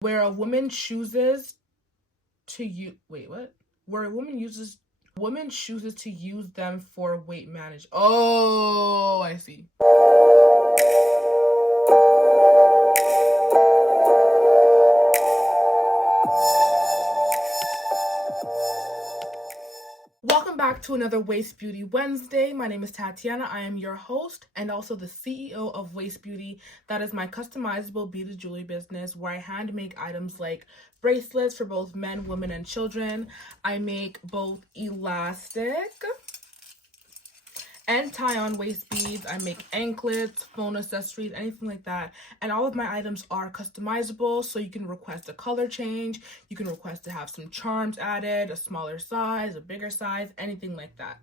where a woman chooses to use, wait, what? Where a woman chooses to use them for weight management. Oh, I see. Welcome back to another Waist Beauty Wednesday. My name is Tatiana. I am your host and also the CEO of Waist Beauty. That is my customizable beaded jewelry business where I hand make items like bracelets for both men, women, and children. I make both elastic and tie-on waist beads. I make anklets, phone accessories, anything like that. And all of my items are customizable, so you can request a color change, you can request to have some charms added, a smaller size, a bigger size, anything like that.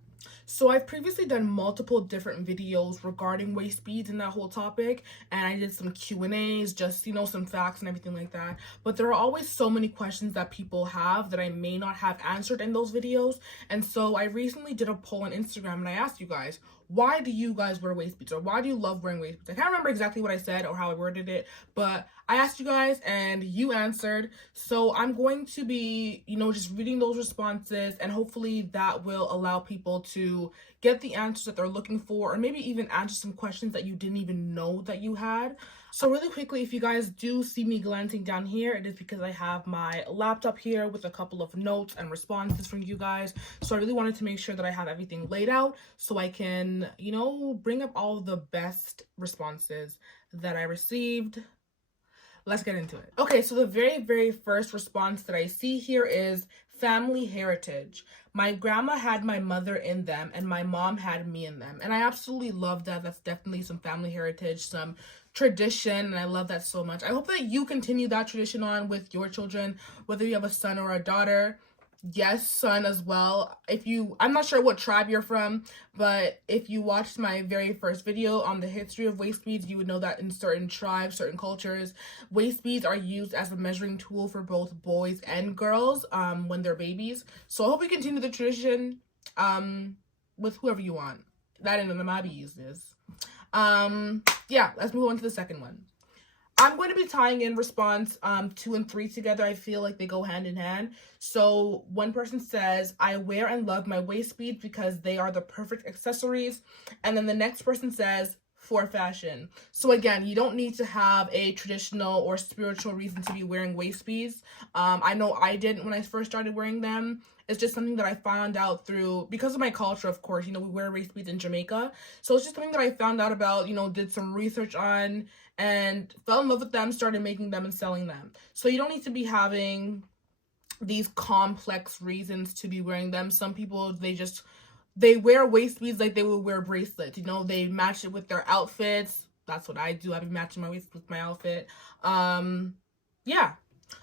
So I've previously done multiple different videos regarding waist beads and that whole topic, and I did some Q&As, just, some facts and everything like that. But there are always so many questions that people have that I may not have answered in those videos. And so I recently did a poll on Instagram and I asked you guys, why do you guys wear waist beads, or why do you love wearing waist beads? I can't remember exactly what I said or how I worded it, but I asked you guys and you answered. So I'm going to be, just reading those responses, and hopefully that will allow people to get the answers that they're looking for, or maybe even answer some questions that you didn't even know that you had. So really quickly, if you guys do see me glancing down here, it is because I have my laptop here with a couple of notes and responses from you guys. So I really wanted to make sure that I have everything laid out so I can, bring up all the best responses that I received. Let's get into it. Okay, so the very first response that I see here is family heritage. My grandma had my mother in them and my mom had me in them. And I absolutely love that. That's definitely some family heritage, some tradition, and I love that so much. I hope that you continue that tradition on with your children, whether you have a son or a daughter. Yes, son as well. I'm not sure what tribe you're from, but if you watched my very first video on the history of waist beads, you would know that in certain tribes, certain cultures, waist beads are used as a measuring tool for both boys and girls when they're babies. So I hope you continue the tradition with whoever you want. That and the Mabi uses. Yeah, let's move on to the second one. I'm going to be tying in response 2 and 3 together. I feel like they go hand in hand. So one person says, I wear and love my waist beads because they are the perfect accessories. And then the next person says, for fashion. So again, you don't need to have a traditional or spiritual reason to be wearing waist beads. I know I didn't when I first started wearing them. It's just something that I found out because of my culture, of course. We wear waist beads in Jamaica. So it's just something that I found out about, did some research on, and fell in love with them, started making them and selling them. So you don't need to be having these complex reasons to be wearing them. Some people, they wear waist beads like they would wear bracelets. They match it with their outfits. That's what I do. I be matching my waist with my outfit. Yeah.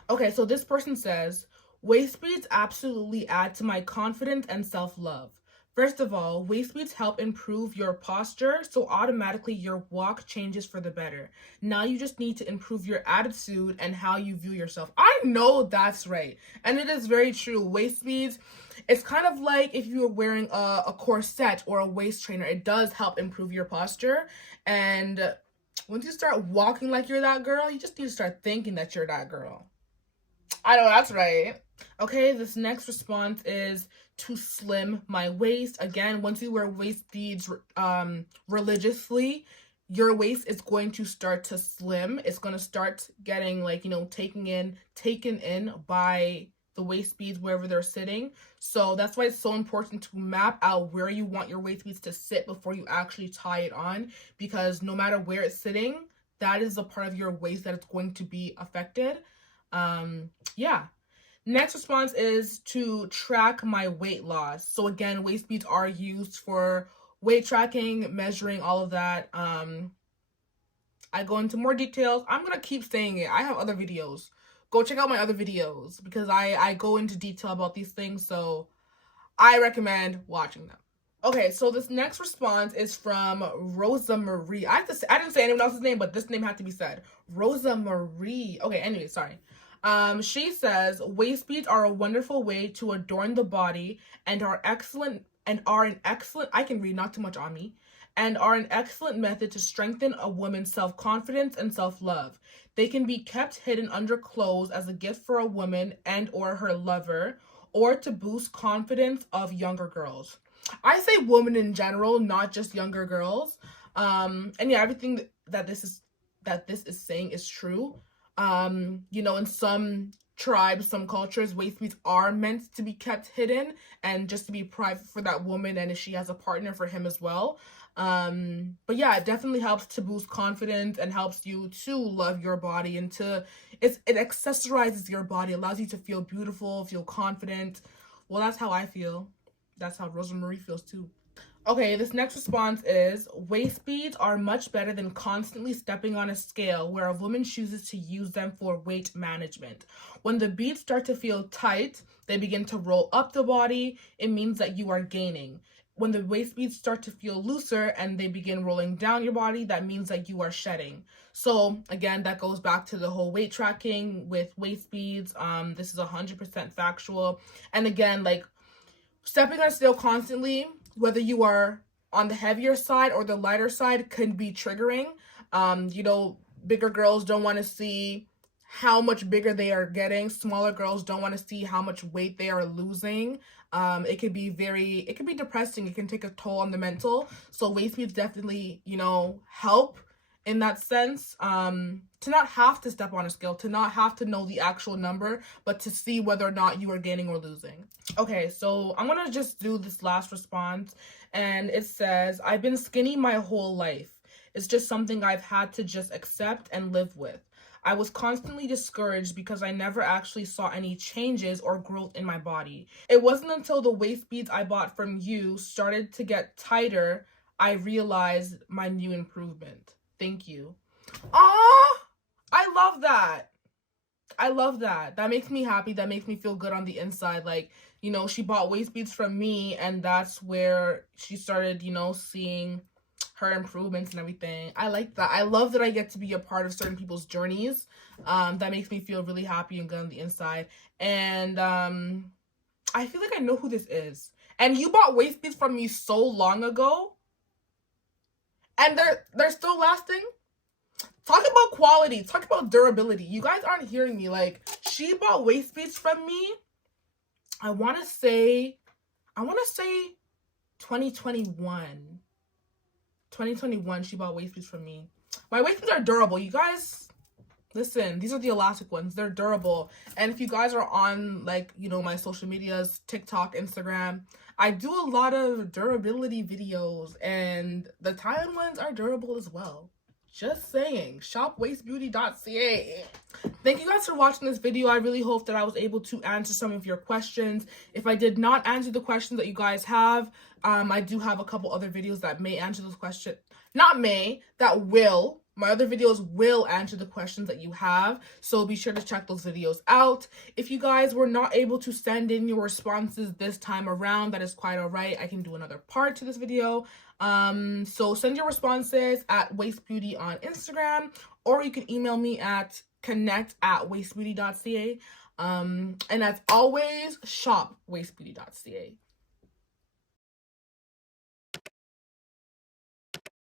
Okay, so this person says, waist beads absolutely add to my confidence and self-love. First of all, waist beads help improve your posture, so automatically your walk changes for the better. Now you just need to improve your attitude and how you view yourself. I know that's right. And it is very true. Waist beads, it's kind of like if you were wearing a corset or a waist trainer. It does help improve your posture. And once you start walking like you're that girl, you just need to start thinking that you're that girl. I know that's right. Okay, this next response is to slim my waist. Again, once you wear waist beads religiously, your waist is going to start to slim. It's going to start getting taken in by the waist beads wherever they're sitting. So that's why it's so important to map out where you want your waist beads to sit before you actually tie it on, because no matter where it's sitting, that is a part of your waist that it's going to be affected. Yeah. Next response is to track my weight loss. So again, waist beads are used for weight tracking, measuring, all of that. I go into more details. I'm going to keep saying it. I have other videos. Go check out my other videos because I go into detail about these things. So I recommend watching them. Okay, so this next response is from Rosa Marie. I didn't say anyone else's name, but this name had to be said. Rosa Marie. Okay, anyway, sorry. She says, waist beads are a wonderful way to adorn the body and are an excellent, I can read, not too much on me, and are an excellent method to strengthen a woman's self-confidence and self-love. They can be kept hidden under clothes as a gift for a woman and or her lover, or to boost confidence of younger girls. I say women in general, not just younger girls. And yeah, everything that this is saying is true. In some tribes, some cultures, waist beads are meant to be kept hidden and just to be private for that woman, and if she has a partner, for him as well. But yeah, it definitely helps to boost confidence and helps you to love your body, and it accessorizes your body, allows you to feel beautiful, feel confident. Well, that's how I feel. That's how Rosa Marie feels too. Okay, this next response is, waist beads are much better than constantly stepping on a scale where a woman chooses to use them for weight management. When the beads start to feel tight, they begin to roll up the body. It means that you are gaining. When the waist beads start to feel looser and they begin rolling down your body, that means that you are shedding. So again, that goes back to the whole weight tracking with waist beads. This is 100% factual. And again, like, stepping on a scale constantly, whether you are on the heavier side or the lighter side, can be triggering. Bigger girls don't want to see how much bigger they are getting. Smaller girls don't want to see how much weight they are losing. It could be depressing. It can take a toll on the mental. So waist beads definitely, help in that sense, to not have to step on a scale, to not have to know the actual number, but to see whether or not you are gaining or losing. Okay, so I'm gonna just do this last response, and it says, I've been skinny my whole life. It's just something I've had to just accept and live with. I was constantly discouraged because I never actually saw any changes or growth in my body. It wasn't until the waist beads I bought from you started to get tighter I realized my new improvement. Thank you. Ah, I love that. I love that. That makes me happy. That makes me feel good on the inside. Like, she bought waist beads from me, and that's where she started, seeing her improvements and everything. I like that. I love that I get to be a part of certain people's journeys. That makes me feel really happy and good on the inside. And I feel like I know who this is. And you bought waist beads from me so long ago, and they're still lasting. Talk about quality. Talk about durability. You guys aren't hearing me. Like, she bought waist beads from me. I want to say 2021. 2021, she bought waist beads from me. My waist beads are durable. You guys, listen, these are the elastic ones. They're durable. And if you guys are on, like, my social medias, TikTok, Instagram, I do a lot of durability videos, and the Thailand ones are durable as well. Just saying. Shop wastbeauty.ca. Thank you guys for watching this video. I really hope that I was able to answer some of your questions. If I did not answer the questions that you guys have, I do have a couple other videos that may answer those questions. Not may, that will. My other videos will answer the questions that you have, so be sure to check those videos out. If you guys were not able to send in your responses this time around, that is quite all right. I can do another part to this video. So send your responses at wastebeauty on Instagram, or you can email me at connect@wastebeauty.ca. And as always, shop wastebeauty.ca.